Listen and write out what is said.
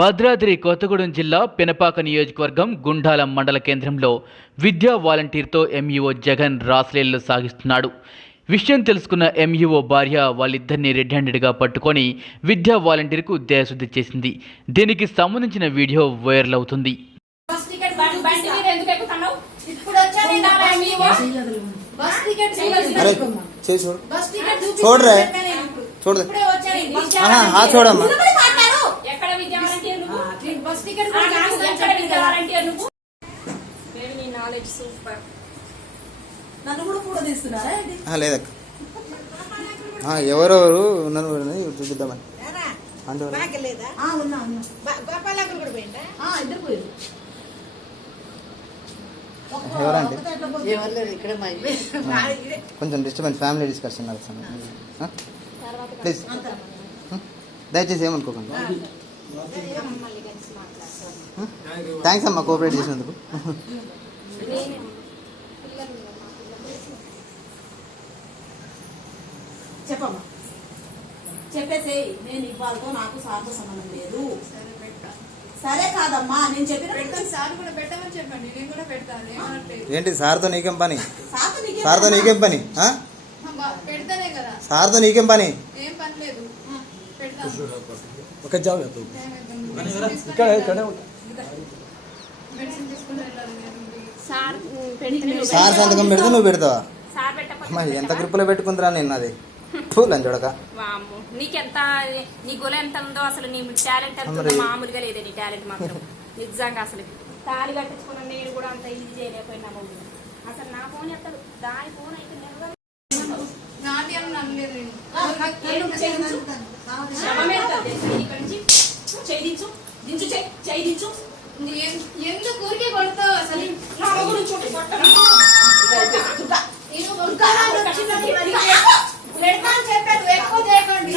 భద్రాద్రి కొత్తగూడెం జిల్లా పెనపాక నియోజకవర్గం గుండాల మండల కేంద్రంలో విద్యా వాలంటీర్తో ఎంఈఓ జగన్ రాస్లీలలు సాగిస్తున్నాడు. విషయం తెలుసుకున్న ఎంఈఓ భార్య వాళ్ళిద్దరిని రెడ్ హ్యాండెడ్గా పట్టుకొని విద్యా వాలంటీర్కు దేశశుద్ధి చేసింది. దీనికి సంబంధించిన వీడియో వైరల్ అవుతుంది. చూడమ్మా లేదక్క ఎవరెవరు ఉన్నారు చూపిద్దామని ఎవరండి కొంచెం డిస్టర్బెన్స్ ఫ్యామిలీ డిస్కషన్ నడుస్తుంది ప్లీజ్ దయచేసి ఏమనుకోకండి. థ్యాంక్స్ అమ్మా కోఆపరేట్ చేసినందుకు. చెప్పమ్మా చెప్పేసి నేను ఇవ్వాలతో నాకు సార్తో సంబంధం లేదు. సరే కాదమ్మా నేను చెప్పిన సార్ కూడా పెట్టమని చెప్పండి, నేను కూడా పెడతాను. ఏంటి సార్తో నీకేం పని? సార్తో నీకేం పని? పెడతానే కదా. సార్తో నీకేం పని? ఏం పని లేదు, పెడతాను. సార్ సంతకం పెడితే నువ్వు పెడతావా? అమ్మా ఎంత గ్రూపులో పెట్టుకుందిరా నిన్న అది లంచ్ చూడక. నీకెంత నీ గొల ఎంత ఉందో అసలు, నీ టాలెంట్ ఎంత ఉందో మామూలుగా లేదే నీ టాలెంట్ మాత్రం. నిజంగా అసలు తాళి కట్టించుకున్న నేను కూడా అంత ఈజీ చేయలేకపోయినా అసలు. నా ఫోన్ ఎత్తాడు, దాని ఫోన్ అయితే ఎందుకు ఊరికే కొడతావు అసలు? చెప్పాడు ఎక్కువ చేయకండి.